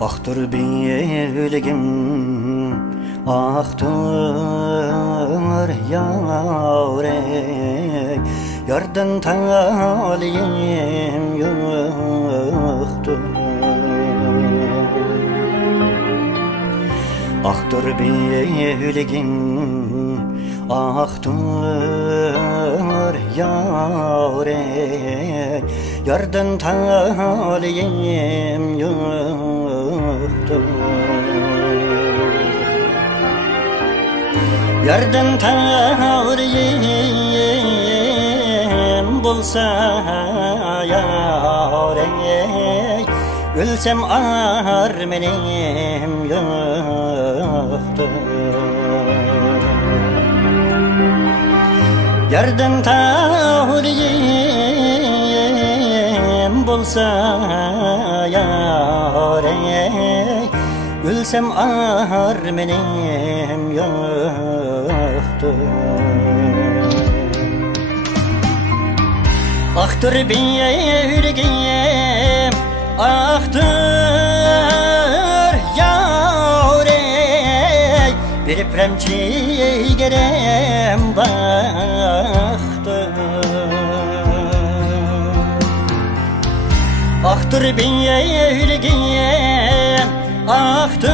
Aktır birligim, aktır yarey, yardan taliyim yoktur. Aktır birligim, aktır yarey, yardan taliyim yoktur. Yardan taliyim bulsa yarey, ölsem ar benim yoktur. Yardan taliyim bulsa yarey, ölsem ar benim yoktur. Aktır birligim, aktır yarey, bir premçi gerem baktır. Aktır birligim, aktır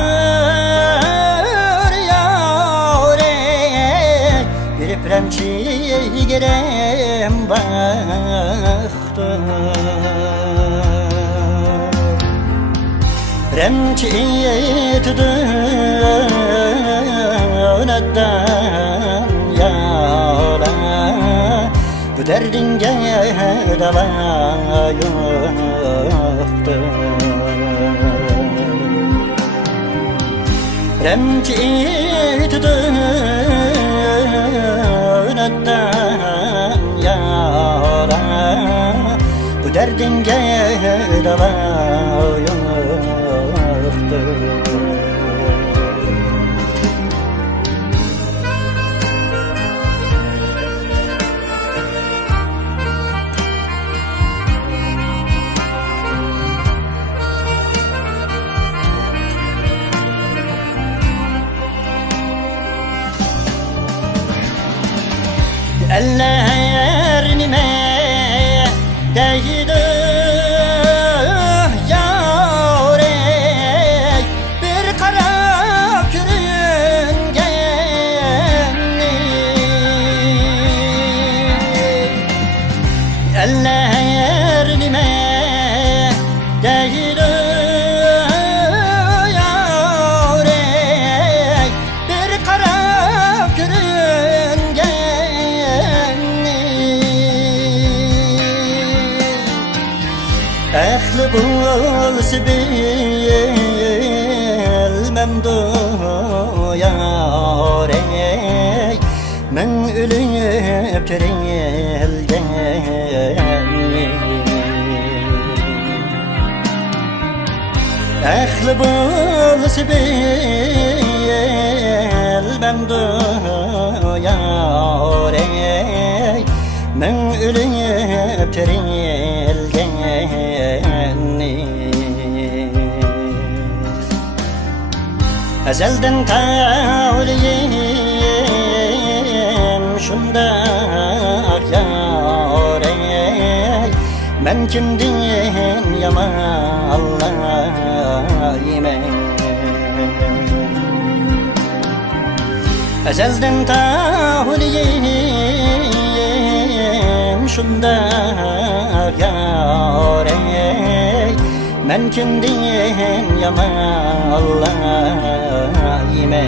yarey, bir premçi gerem baktır. Remçi tudunattan yala, bu derdinge dava yoktur. Remçi tudunattan yala, bu derdinge dava yoktur. Eller nime değdi yarey, bir kara kürüngenli. Eller nime değdi yarey, bir kara kürüngenli. Ehli bulsa bilmem doyarey, men ölüp terilgenli. Ehli bulsa bilmem doyarey, men ölüp terilgenli. Ezelden taliyim şundak yarey, men kimdin yamallayime. Ezelden taliyim şundak yarey, men kimdin yamallayime.